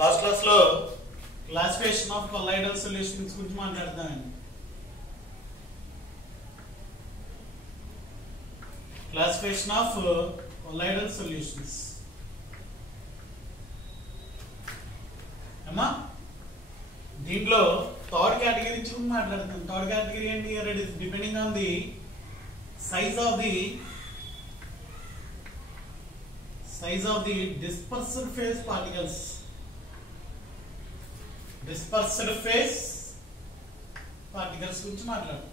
Last class లో classification of colloidal solutions గురించి మాట్లాడతానండి. Classification of colloidal solutions అమ్మా, దీంట్లో థర్డ్ కేటగిరీ నుంచి మాట్లాడుతాం. థర్డ్ కేటగిరీ ఏంటి? It is depending on the size of the dispersed phase particles. Dispersed phase particles గురించి మాట్లాడు.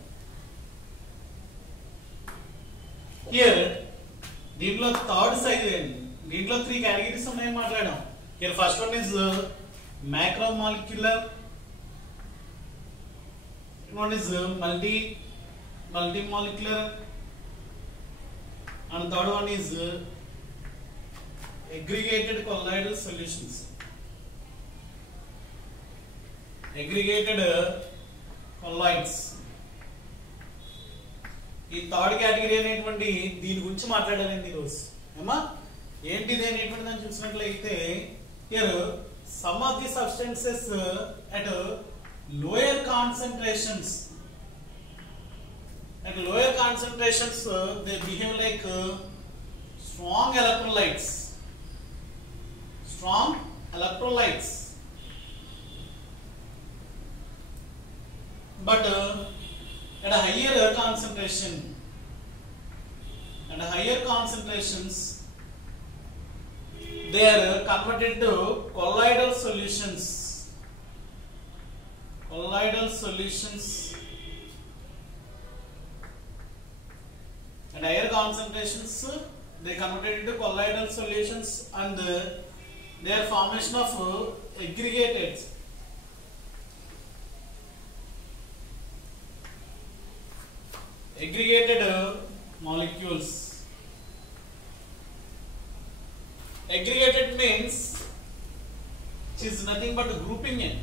Here దీంట్లో థర్డ్ సైజ్ ఏంటి? దీంట్లో 3 కేటగిరీస్ ఉన్నాయని మాట్లాడాం. Here first one is macromolecular, one is multimolecular, and third one is aggregated colloidal solutions. Aggregated colloids. ఈ third category అనేటువంటి దీని గురించి మాట్లాడాలండి ఈరోజు. ఏమా ఏంటిది అనేటువంటి దాన్ని చూసినట్లయితే here some of the substances at lower concentrations they behave like strong electrolytes but at a higher concentrations they are converted to colloidal solutions. At higher concentrations they converted into colloidal solutions and their formation of aggregated molecules. Aggregated means it is nothing but grouping it.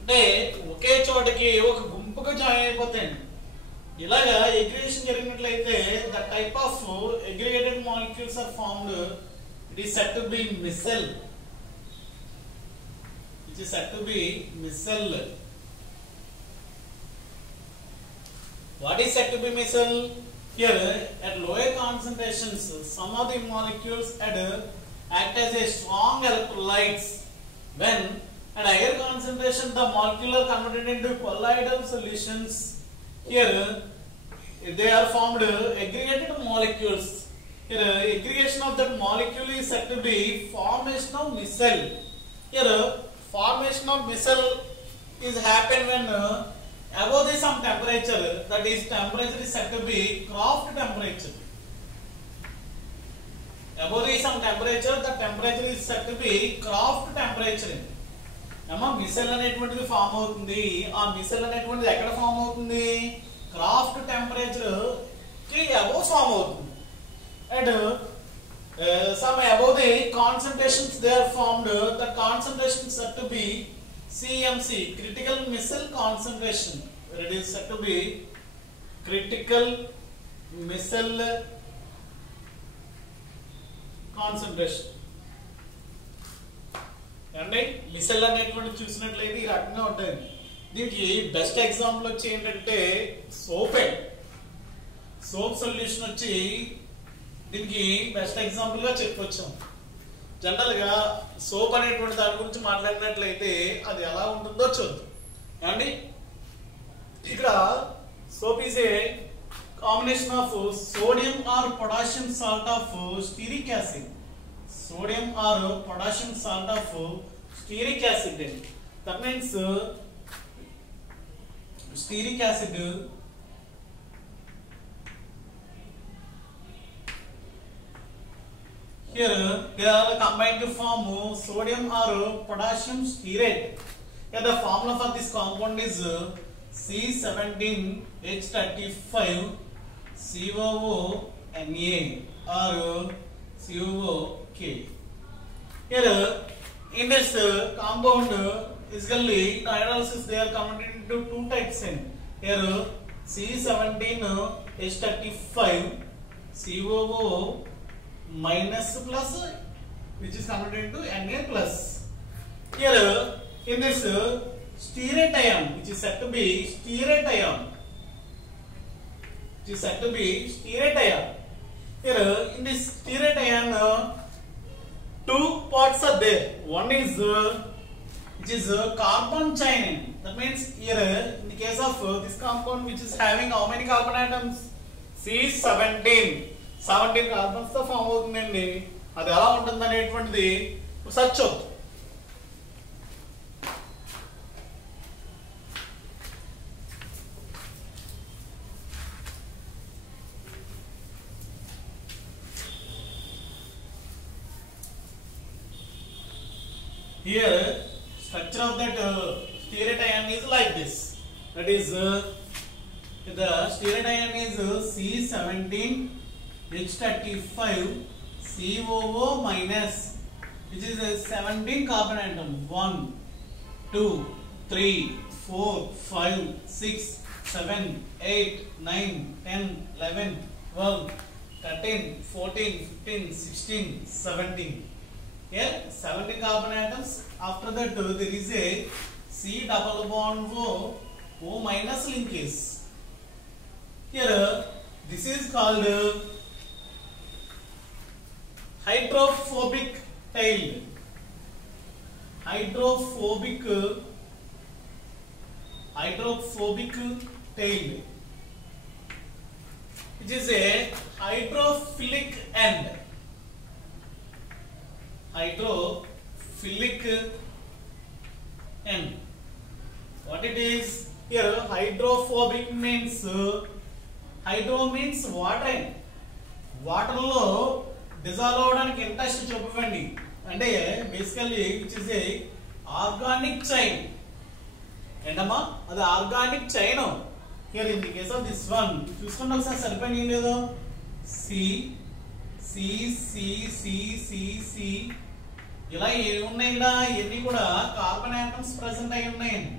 అంటే ఒకే చోటకి ఒక గుంపుగా join అయిపోతాయి. ఇలాగా aggregation జరిగినట్లయితే the type of aggregated molecules are formed. It is said to be micelle. What is said to be micelle? Here at lower concentrations some of the molecules act as a strong electrolytes. When at higher concentration the molecule are converted into colloidal solutions. Here they are formed aggregated molecules. Here aggregation of that molecule is said to be formation of micelle. Here formation of micelle is happen when above the some temperature, that is temperature is said to be Croft temperature. Above the some temperature, the temperature is said to be Croft temperature. అమ్మా మిసెల్ అనేటువంటిది form అవుతుంది. ఆ మిసెల్ అనేటువంటిది ఎక్కడ form అవుతుంది? Krafft temperature కి above form అవుతుంది. And some above the concentrations they are formed. The concentration said to be CMC, critical micelle concentration. It is said to be critical micelle concentration. అంటే మిసెల్ అనేటువంటి చూసినట్లయితే ఈ రకంగా ఉంటుంది. దీనికి బెస్ట్ ఎగ్జాంపుల్ వచ్చి ఏంటంటే సోప్ సొల్యూషన్ వచ్చి దీనికి బెస్ట్ ఎగ్జాంపుల్ గా చెప్పొచ్చు. జనరల్ గా సోప్ అనేటువంటి దాని గురించి మాట్లాడినట్లయితే అది ఎలా ఉంటుందో చూద్దాం. ఏమండి ఇక్కడ soap is a combination of sodium or potassium salt of stearic acid. Sodium or potassium salt of stearic acid. That means stearic acid here they are combined to form sodium or potassium stearate. Here the formula for this compound is C17H35 COO Na or COO. Here in this compound basically hydrolysis they are converted into 2 types. Here C17H35 COO minus plus, which is converted into Na plus. Here in this stearate ion, which is said to be stearate ion, here in this stearate ion, two parts are there. One is which is carbon chain. That means here in the case of this compound, which is having how many carbon atoms? C17. 17 carbons తో form అవుతుందండి. అది ఎలా ఉంటుంది అనేటువంటిది search అవుతుంది. Here structure of that stearate ion is like this. That is the stearate ion is C17 H35 COO minus, which is a 17 carbon atom. 1, 2, 3, 4, 5, 6, 7, 8, 9, 10, 11, 12, 13, 14, 15, 16, 17. Here 17 carbon atoms. After that there is a C double bond O minus linkage. Here this is called hydrophobic tail. Hydrophobic tail, which is a hydrophilic end. Hydrophilic end. What it is? Here hydrophobic means hydro means water. Water లో dissolve అవడానికి interest చూపండి. అంటే basically which is a organic chain. ఏంటమ్మా అది organic chain. Here in the case of this one చూసుకుంటే ఒకసారి సరిపోయింది లేదో. C C C C C C ఇలా ఏమున్నాయి ఇక్కడ ఇవన్నీ కూడా కార్బన్ ఆటమ్స్ ప్రెసెంట్ అయి ఉన్నాయండి.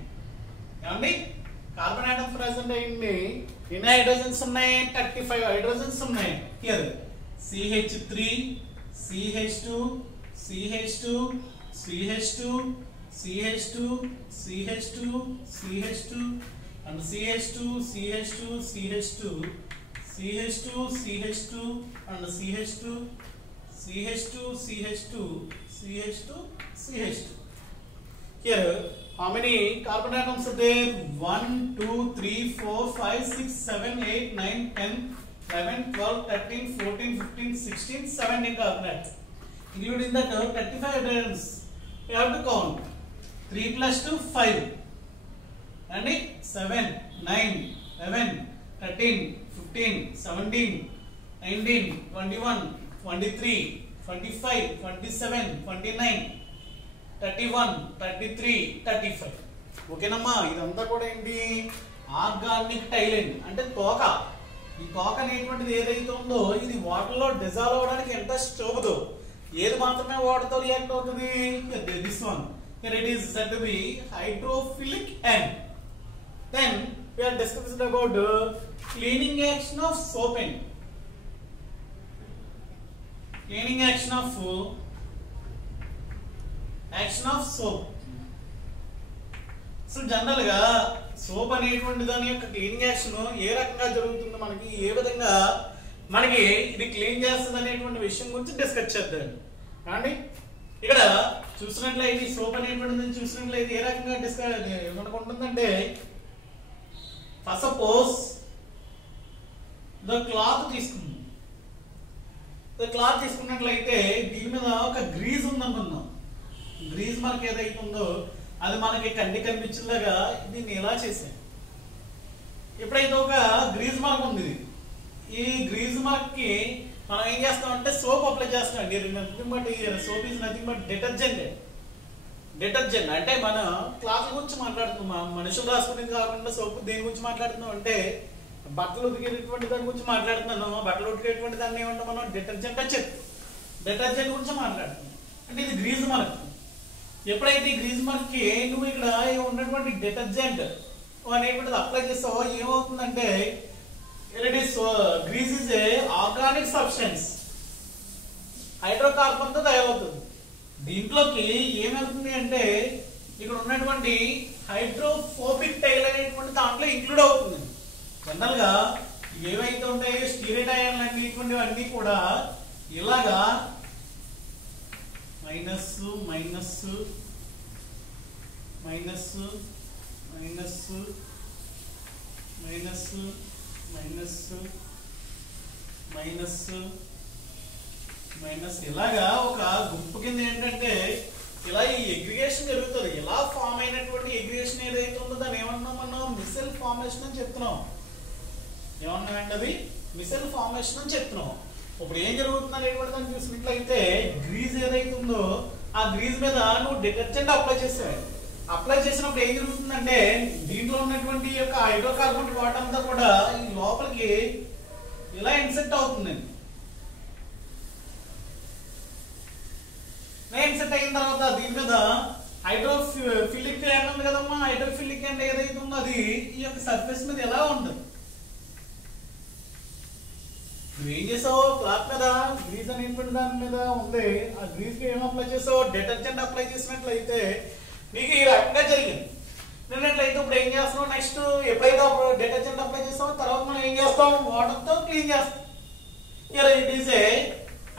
ఏమండి కార్బన్ ఆటమ్స్ ప్రెసెంట్ అయ్యింది. ఎన్ని హైడ్రోజన్స్ ఉన్నాయి? 35 హైడ్రోజన్స్ ఉన్నాయి. Here CH3, CH2, CH2, CH2, CH2, CH2, CH2, and CH2, CH2, CH2, CH2, CH2, and CH2, CH2, CH2, CH2, CH2. Here, how many carbon atoms are there? 1, 2, 3, 4, 5, 6, 7, 8, 9, 10, 11, 12, 13, 14, 15, 16, 17 carbon atoms. Including that 35 hydrogens. We have to count. 3 plus 2, 5. And 7, 9, 11, 13, 15, 17, 19, 21, 23, 25, 27, 29, 31, 33, 35. ఓకేనమ్మా ఇదంతా కూడా ఏంటి? Organic tail end అంటే తోక. ఈ తోక అనేటువంటిది ఏదైతే ఉందో ఇది వాటర్ లో డిజాల్వ్ అవడానికి ఇంట్రెస్ట్ చూపదు. ఏది మాత్రమే వాటర్ తో రియాక్ట్ అవుతుంది? This one. Here it is said to be hydrophilic end. Then we are discussing about cleaning action of soap end. Cleaning action of soap. So general గా soap అనేటువంటి దాని యొక్క క్లీనింగ్ యాక్షన్ ఏ రకంగా జరుగుతుందో మనకి ఏ విధంగా మనకి ఇది క్లీన్ చేస్తుంది అనేటువంటి విషయం గురించి డిస్కస్ చేద్దాం. కానీ ఇక్కడ చూసినట్లయితే సోప్ అనేటువంటిది చూసినట్లయితే ఏ రకంగా మనకు ఉంటుందంటే ఫస్ట్ సపోజ్ క్లాత్ తీసుకున్నట్లయితే దీని మీద ఒక గ్రీజ్ ఉందనుకుందాం. గ్రీజ్ మనకి ఏదైతే ఉందో అది మనకి కంటికి కనిపించేలాగా దీన్ని ఎలా చేసాం. ఎప్పుడైతే ఒక గ్రీజ్ మార్క్ ఉంది ఈ గ్రీజ్ మార్క్ కి మనం ఏం చేస్తామంటే సోప్ అప్లై చేస్తాం. Nothing but soap is nothing but detergent అంటే మన క్లాత్ గురించి మాట్లాడుతున్నాం. మనుషులు రాసుకునేది కాకుండా సోప్ దేని గురించి మాట్లాడుతున్నాం అంటే బట్టలు ఉతికేటువంటి దాని గురించి మాట్లాడుతున్నాను. బట్టలు ఉతికేటువంటి దాన్ని ఏమంటాం మనం? డిటర్జెంట్ అని చెప్తాం. డిటర్జెంట్ గురించి మాట్లాడుతున్నాం. అంటే ఇది గ్రీజ్ మార్క్. ఎప్పుడైతే ఈ గ్రీజ్ మార్క్ కి నువ్వు ఇక్కడ ఉన్నటువంటి డిటర్జెంట్ అనేటువంటిది అప్లై చేస్తావో ఏమవుతుందంటే grease is a organic substance. Hydrocarbon తో తయారవుతుంది. దీంట్లోకి ఏమవుతుంది అంటే ఇక్కడ ఉన్నటువంటి హైడ్రోఫోబిక్ టైల్ అనేటువంటి దాంట్లో ఇంక్లూడ్ అవుతుంది. జనరల్ గా ఏవైతే ఉంటాయో స్టీరేట్ అయాన్లు అన్నిటివన్నీ కూడా ఇలాగా minus minus minus minus minus minus minus minus ఇలాగా ఒక గుంపు కింద ఏంటంటే ఇలా ఈ అగ్రిగేషన్ జరుగుతుంది. ఇలా ఫామ్ అయినటువంటి అగ్రిగేషన్ ఏదైతే ఉందో దాన్ని ఏమన్నాం మనం మిసెల్ ఫార్మేషన్ అని చెప్తున్నాం. ఏమన్నామంటే అది మిసెల్ ఫార్మేషన్ అని చెప్తున్నాం. ఇప్పుడు ఏం జరుగుతుంది అనేటువంటి దాన్ని చూసినట్లయితే గ్రీజ్ ఏదైతే ఉందో ఆ గ్రీజ్ మీద నువ్వు డిటర్జెంట్ అప్లై చేసావు. అప్లై చేసినప్పుడు ఏం జరుగుతుందంటే దీంట్లో ఉన్నటువంటి యొక్క హైడ్రోకార్బన్ వాటర్ అంతా కూడా ఈ లోపలికి ఇలా ఇన్సెక్ట్ అవుతుందండి. ఇన్సెక్ట్ అయిన తర్వాత దీని మీద హైడ్రోఫిలిక్ ల్యాండ్ ఉంది కదమ్మా. హైడ్రోఫిలిక్ ల్యాండ్ ఏదైతే ఉందో అది ఈ యొక్క సర్ఫేస్ మీద ఎలా ఉంటుంది. నువ్వేం చేసావు క్లాత్ మీద గ్రీజ్ అనేటువంటి దాని మీద ఉంది. ఆ గ్రీజ్ కి ఏం అప్లై చేసావు డిటర్జెంట్ అప్లై చేసినట్లయితే నీకు ఈ రకంగా జరిగింది. నేనట్లయితే ఇప్పుడు ఏం చేస్తున్నావు నెక్స్ట్ ఎప్పుడైతే డిటర్జెంట్ అప్లై చేస్తామో తర్వాత మనం ఏం చేస్తాం వాటర్ తో క్లీన్ చేస్తాం. It is a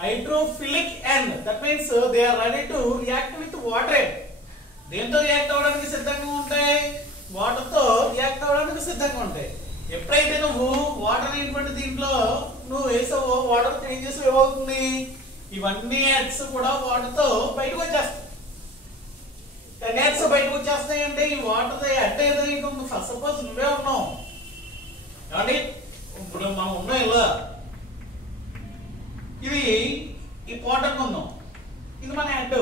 hydrophilic end. That means they are ready to react with water. దేంతో రియాక్ట్ అవ్వడానికి సిద్ధంగా ఉంటాయి వాటర్ తో రియాక్ట్ అవ్వడానికి సిద్ధంగా ఉంటాయి. ఎప్పుడైతే నువ్వు వాటర్ అనేటువంటి దీంట్లో నువ్వు వేసావో వాటర్ క్లీన్ చేసి ఏమవుతుంది ఇవన్నీ ఎడ్స్ కూడా వాటర్ తో బయటకు వచ్చేస్తాయి. నెట్స్ బయటకు వచ్చేస్తాయి అంటే ఈ వాటర్ అంటే ఏదైతే ఉందో ఫస్ట్ సపోజ్ నువ్వే ఉన్నావు కాబట్టి ఇప్పుడు మనం ఉన్నాం ఇలా ఇది ఈ పాట్ అనుకుందాం. ఇది మన హెడ్.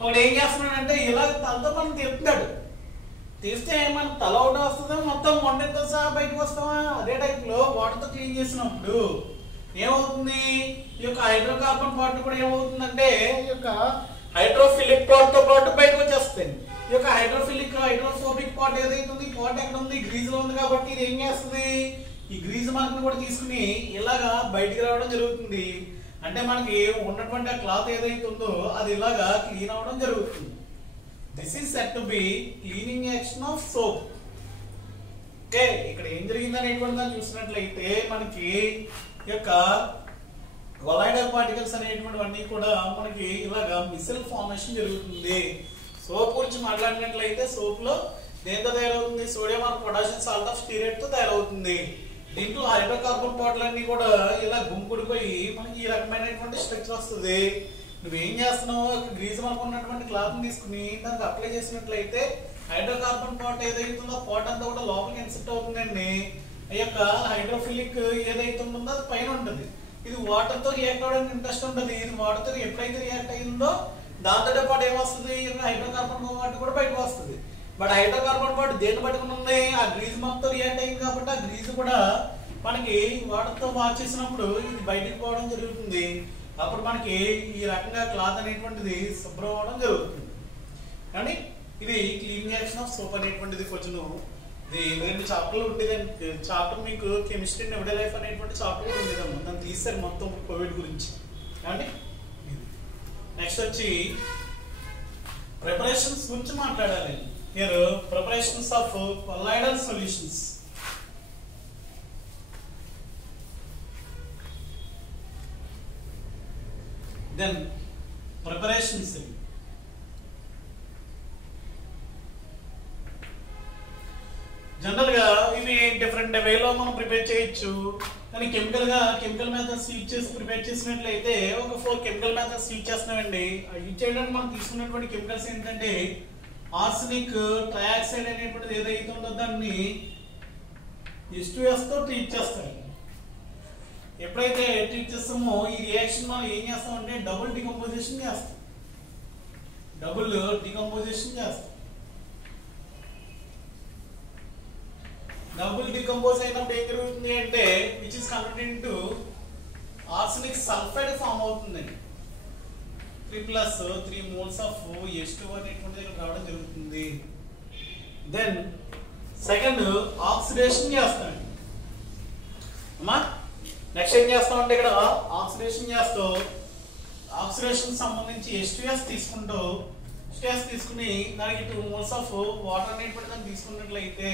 ఒకడు ఏం చేస్తున్నాడంటే ఇలా తలతో మనం తీస్తున్నాడు. తీస్తే మన తల ఒకటి వస్తుందా మొత్తం వంటతో సహా బయటకు వస్తామా. అదే టైప్ లో వాటర్ తో క్లీన్ చేసినప్పుడు ఏమవుతుంది ఈ యొక్క హైడ్రోకార్బన్ పార్ట్ కూడా ఏమవుతుందంటే ఈ యొక్క హైడ్రోఫిలిక్ పార్ట్ తో పాటు బయటకు వచ్చేస్తుంది. ఈ యొక్క హైడ్రోఫోబిక్ పార్ట్ ఏదైతే ఉంది ఈ పార్ట్ ఎక్కడ ఉంది గ్రీజ్ లో ఉంది కాబట్టి ఇది ఏం చేస్తుంది ఈ గ్రీజ్ మార్క్ కూడా తీసుకుని ఇలాగా బయటికి రావడం జరుగుతుంది. అంటే మనకి ఉన్నటువంటి ఆ క్లాత్ ఏదైతే ఉందో అది ఇలాగా క్లీన్ అవడం జరుగుతుంది. This is set to be cleaning action of soap. Okay ఇక్కడ ఏం జరిగింది అనేటువంటి దాన్ని చూసినట్లయితే మనకి ఈ యొక్క కొలాయిడల్ పార్టికల్స్ అనేటువంటివన్నీ కూడా మనకి ఇలాగా మిసెల్ ఫార్మేషన్ జరుగుతుంది. సోప్ గురించి మాట్లాడినట్లయితే సోప్ లో దేంతో తయారవుతుంది sodium or potassium salt of stearate తో తయారవుతుంది. దీంట్లో హైడ్రోకార్బన్ పార్ట్లన్నీ కూడా ఇలా గుంపుడిపోయి మనకి ఈ రకమైనటువంటి స్ట్రక్చర్ వస్తుంది. నువ్వేం చేస్తున్నావు గ్రీజ్ మనకు ఉన్నటువంటి క్లాత్ తీసుకుని దానికి అప్లై చేసినట్లయితే హైడ్రోకార్బన్ పార్ట్ ఏదైతే ఉందో పార్ట్ అంతా కూడా లోపలికి ఇన్సెక్ట్ అవుతుందండి. ఈ యొక్క హైడ్రోఫిలిక్ ఏదైతే ఉందో అది పైన ఉంటుంది. ఇది వాటర్ తో రియాక్ట్ అవ్వడానికి ఇంట్రెస్ట్ ఉంటుంది. ఇది వాటర్ తో ఎప్పుడైతే రియాక్ట్ అయిందో దాంతో పాటు ఏమొస్తుంది హైడ్రోకార్బన్ పార్ట్ కూడా బయటకు వస్తుంది. బట్ హైడ్రోకార్బన్ పార్ట్ దేన్ని పట్టుకుని ఉంది ఆ గ్రీజ్ మొత్తం రియాక్ట్ అయింది కాబట్టి ఆ గ్రీజ్ కూడా మనకి వాటర్ తో వాష్ చేసినప్పుడు ఇది బయటకు పోవడం జరుగుతుంది. అప్పుడు మనకి ఈ రకంగా క్లాత్ అనేటువంటిది శుభ్రం అవడం జరుగుతుంది. కానీ ఇది క్లీనింగ్ యాక్షన్ ఆఫ్ సోప్ అనేటువంటిది కొంచెం ఇది 2 చాప్టర్లు ఉండేది. చాప్టర్ మీకు కెమిస్ట్రీ అండ్ ఎవ్రీడే లైఫ్ అనేటువంటి చాప్టర్ ఉండేదమ్మా. దాన్ని తీసారు మొత్తం కోవిడ్ గురించి. కానీ నెక్స్ట్ వచ్చి ప్రిపరేషన్స్ గురించి మాట్లాడాలి. Here preparations of colloidal solutions. Then preparations general గా ఇవి డిఫరెంట్ వేలో మనం ప్రిపేర్ చేయొచ్చు. కానీ కెమికల్ మెథడ్స్ యూజ్ చేసి ప్రిపేర్ చేసినట్లయితే ఒక 4 కెమికల్ మెథడ్స్ యూజ్ చేస్తున్నామండి. యూజ్ చేయడానికి మనం తీసుకున్నటువంటి కెమికల్స్ ఏంటంటే ఆర్సెనిక్ ట్రైఆక్సైడ్ అనేటువంటిది ఏదైతే ఉందో దాన్ని H2S తో ట్రీట్ చేస్తాం. ఎప్పుడైతే ట్రీట్ చేస్తామో ఈ రియాక్షన్ మనం ఏం చేస్తామంటే డబుల్ డికంపోజిషన్ చేస్తాం. డబుల్ డికంపోజ్ అయినప్పుడు ఏం జరుగుతుంది అంటే which is converted into arsenic sulphide form అవుతుందండి. 3 moles ఆఫ్ H2O అనేటువంటిది ఇక్కడ రావడం జరుగుతుంది. దెన్ సెకండ్ ఆక్సిడేషన్ చేస్తాం అమ్మా. నెక్స్ట్ ఏం చేస్తామంటే ఇక్కడ ఆక్సిడేషన్ చేస్తూ ఆక్సిడేషన్ సంబంధించి H2S తీసుకుంటూ H2S తీసుకుని దానికి 2 moles ఆఫ్ వాటర్ అనేటువంటి దాన్ని తీసుకున్నట్లయితే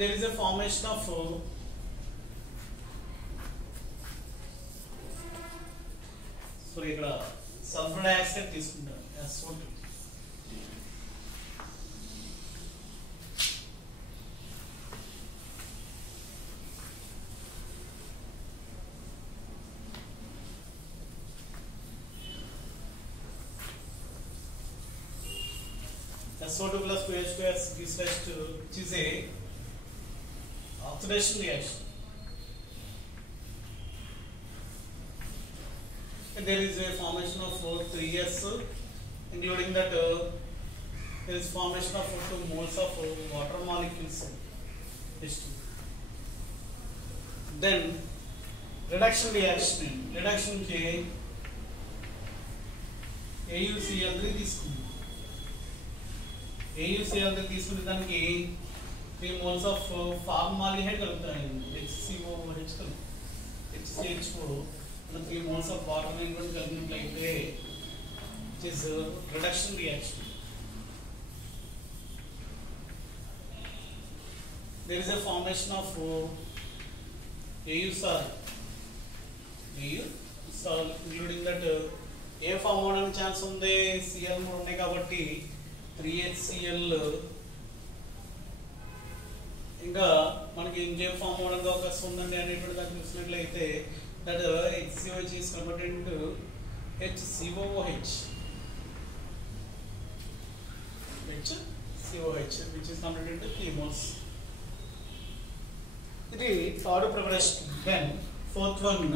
there is a formation of ఇక్కడ సల్ఫర్ డయాక్సైడ్ తీసుకుంటాం SO2. SO2 plus H2S gives rise to which is a oxidation reaction. And there is a formation of 3S, including that there is formation of 2 moles of water molecules H2. Then reduction reaction ki AuCl3 తీసుకుంటాం. AuCl3 తీసుకునే దానికి 3 moles of formaldehyde కలుపుతాయి. HCOOH HCH4 3 moles of water కలిపినట్లయితే which is reduction reaction. There is a formation of AuSol, including that ఏ form అవడానికి chance ఉంది, Cl కూడా ఉన్నాయి కాబట్టి 3HCl. ఇంకా మనకి ఇంకే ఫామ్ అవడానికి అవకాశం ఉందండి అనేటువంటి దాన్ని చూసినట్లయితే that HCOH is converted into HCOOH, which is converted into 3 moles. ఇది third preparation. Then fourth one,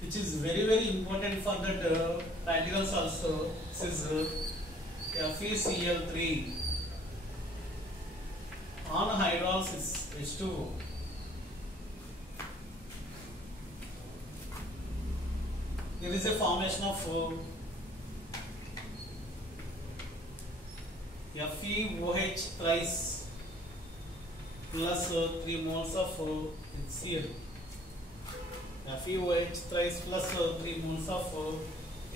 which is very important for that practicals also, this is FeCl3 on hydrolysis H2O. There is a formation of FeOH thrice plus 3 moles of HCl. FeOH thrice plus 3 moles of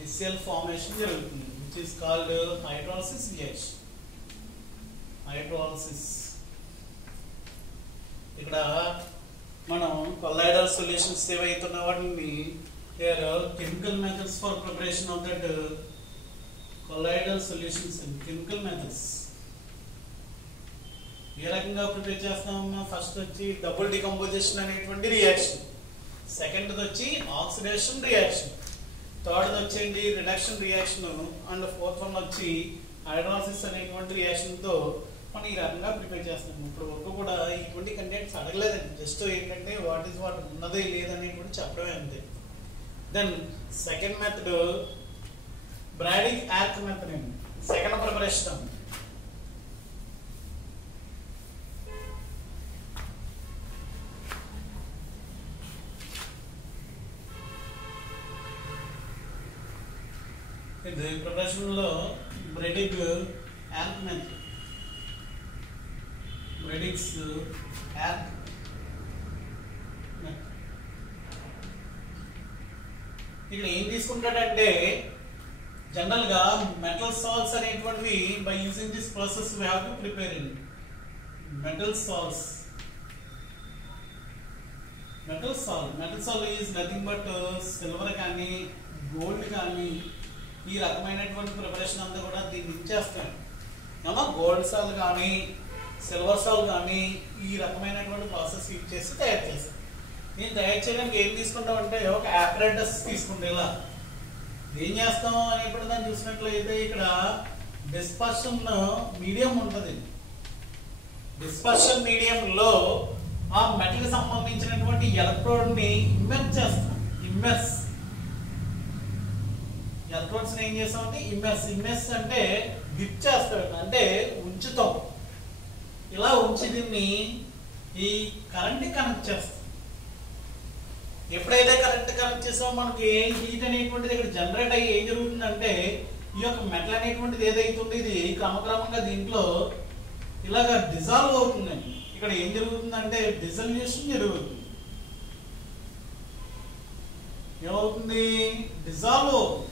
HCl formation జరుగుతుంది, which is called hydrolysis reaction. Hydrolysis. ఇక్కడ మనం colloidal solutions ఏవైతున్న వాటిని there are chemical methods for preparation of that colloidal solutions in chemical methods. ఏ రకంగా prepare చేస్తామన్నా, first వచ్చి double decomposition అనేటువంటి reaction, second వచ్చి ఆక్సిడేషన్ రియాక్షన్, థర్డ్ వచ్చేంటి reduction reaction, and fourth one వచ్చి హైడ్రాలిసిస్ అనేటువంటి రియాక్షన్ తో మనం ఈ రకంగా ప్రిపేర్ చేస్తాం. ఇప్పుడు వరకు కూడా ఇటువంటి కంటెంట్స్ అడగలేదండి, జస్ట్ ఏంటంటే వాట్ ఉన్నదే లేదనేటువంటి చెప్పడమే అంతే. Then second method, Bragg arc method, second preparation. In the preparation lo Bragg arc method, Bragg's arc method. ఇక్కడ ఏం తీసుకుంటాడంటే జనరల్ గా మెటల్ సాల్ట్స్ అనేటువంటివి by using this process we have to prepare in metal salts. Metal salt is nothing but silver కానీ gold కానీ ఈ రకమైనటువంటి preparation అంతా కూడా దీన్ని ఇచ్చేస్తాం. ఏమో గోల్డ్ సాల్ కానీ సిల్వర్ సాల్ కానీ ఈ రకమైనటువంటి ప్రాసెస్ యూజ్ చేసి తయారు చేస్తాం. నేను తయారు చేయడానికి ఏం తీసుకుంటాం అంటే ఒక apparatus తీసుకుంటే ఇలా ఏం చేస్తాం అనేప్పుడు దాన్ని చూసినట్లయితే ఇక్కడ డిస్పర్షన్ మీడియం ఉంటుంది. డిస్పర్షన్ మీడియం లో ఆ మెటల్ కి సంబంధించినటువంటి ఎలక్ట్రోడ్ ని ఇమ్మర్స్ చేస్తాం. ఎలక్ట్రోడ్స్ ఏం చేస్తాం అంటే ఇమ్మర్స్ అంటే డిప్ చేస్తాం, అంటే ఉంచుతాం. ఇలా ఉంచి దీన్ని ఈ కరెంట్ కనెక్ట్ చేస్తాం. ఎప్పుడైతే కరెంట్ కనెక్ట్ చేస్తామో మనకి హీట్ అనేటువంటిది ఇక్కడ జనరేట్ అయ్యి ఏం జరుగుతుందంటే ఈ యొక్క మెటల్ అనేటువంటిది ఏదైతుంది ఇది క్రమక్రమంగా దీంట్లో ఇలాగా డిజాల్వ్ అవుతుందండి. ఇక్కడ ఏం జరుగుతుందంటే డిజల్యూషన్ జరుగుతుంది. ఏమవుతుంది? డిజాల్వ్ అవుతుంది.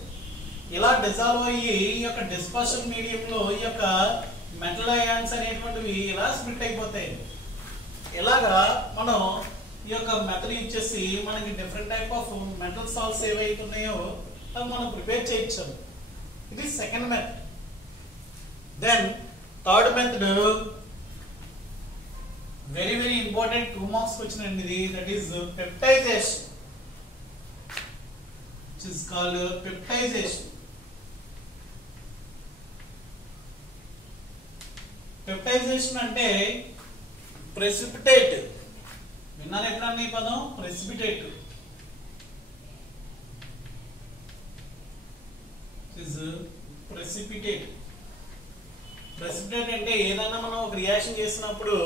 ఇలా డిజాల్వ్ అయ్యి ఈ యొక్క డిస్పర్షన్ మీడియంలో ఈ యొక్క మెటల్ అయాన్స్ అనేటువంటివి ఇలా స్ప్లిట్ అయిపోతాయి. ఇలాగా మనం ఈ యొక్క మెథడ్ యూజ్ చేసి మనకి different type of metal salts ఏవైతే ఉన్నాయో అవి మనం ప్రిపేర్ చేయొచ్చు. ఇది second method. Then third method very very important 2 marks వచ్చినండి ఇది. That is peptization. which is called peptization. Peptization అంటే ప్రెసిపిటేట్. విన్నాను ఎప్పుడన్నా ఈ పదం? ప్రెసిపిటేట్. ప్రెసిపిటేట్ అంటే ఏదన్నా మనం ఒక రియాక్షన్ చేసినప్పుడు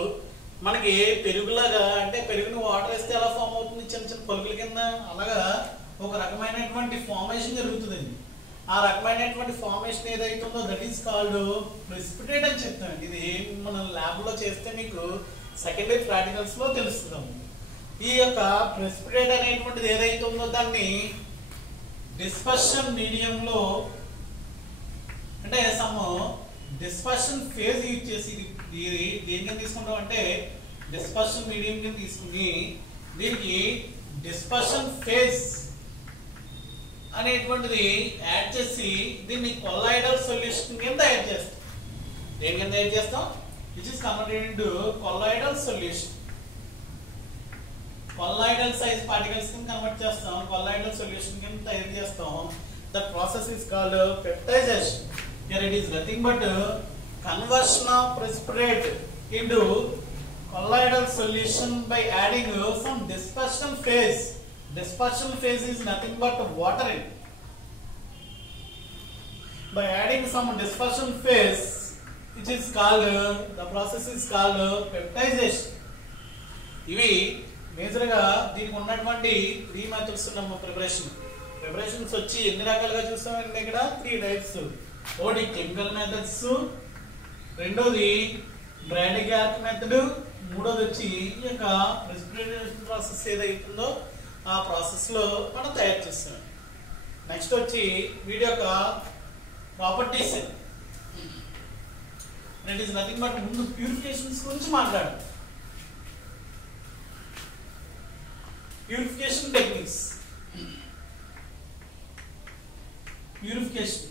మనకి పెరుగులాగా, అంటే పెరుగుని వాటర్ వేస్తే ఎలా ఫామ్ అవుతుంది, చిన్న చిన్న పలుకుల కింద, అలాగా ఒక రకమైనటువంటి ఫార్మేషన్ జరుగుతుందండి. ఆ రకమైనటువంటి ఫార్మేషన్ ఏదైతుందో దట్ ఈస్ కాల్డ్ ప్రెసిపిటేట్ అని చెప్తామండి. ఇది మనం ల్యాబ్ లో చేస్తే మీకు సెకండరీ ప్రాక్టికల్స్ లో తెలుస్తుంది. ఈ యొక్క ప్రెసిపిటేట్ అనేటువంటిది ఏదైతే ఉందో దాన్ని డిస్పర్షన్ మీడియంలో, అంటే సమ్ డిస్పర్షన్ ఫేజ్ యూజ్ చేసి దేని కింద తీసుకుంటాం అంటే డిస్పర్షన్ మీడియం కింద తీసుకుని దీనికి డిస్పర్షన్ ఫేజ్ అనేటువంటిది యాడ్ చేసి దీన్ని కొల్లాయిడల్ సొల్యూషన్ కింద యాడ్ చేస్తాం. దేని కింద యాడ్ చేస్తాం? Which is converted into colloidal solution. Colloidal size particles కింద కన్వర్ట్ చేస్తాం, కొల్లాయిడల్ సొల్యూషన్ కింద తయారు చేస్తాం. That process is called peptization. Here it is nothing but conversion of precipitate into colloidal solution by adding some dispersion phase. Dispersion phase is nothing but water in. By adding some dispersion phase, which is called, the process is called peptization. ఇవి major గా దీనికి ఉన్నటువంటి 3 methods ఉన్న preparations వచ్చి ఎన్ని రకాలుగా చూస్తామంటే ఇక్కడ 3 types. ఒకటి కెమికల్ మెథడ్స్, రెండోది బ్రాండిగ్యాక్ మెథడ్, మూడోది వచ్చి ఈ యొక్క ప్రెసిపిటేషన్ ప్రాసెస్ ఏదైతుందో ఆ ప్రాసెస్ లో మనం తయారు చేస్తాం. నెక్స్ట్ వచ్చి వీడి యొక్క properties. It is nothing but ముందు ప్యూరిఫికేషన్స్ గురించి మాట్లాడు. Purification techniques. ప్యూరిఫికేషన్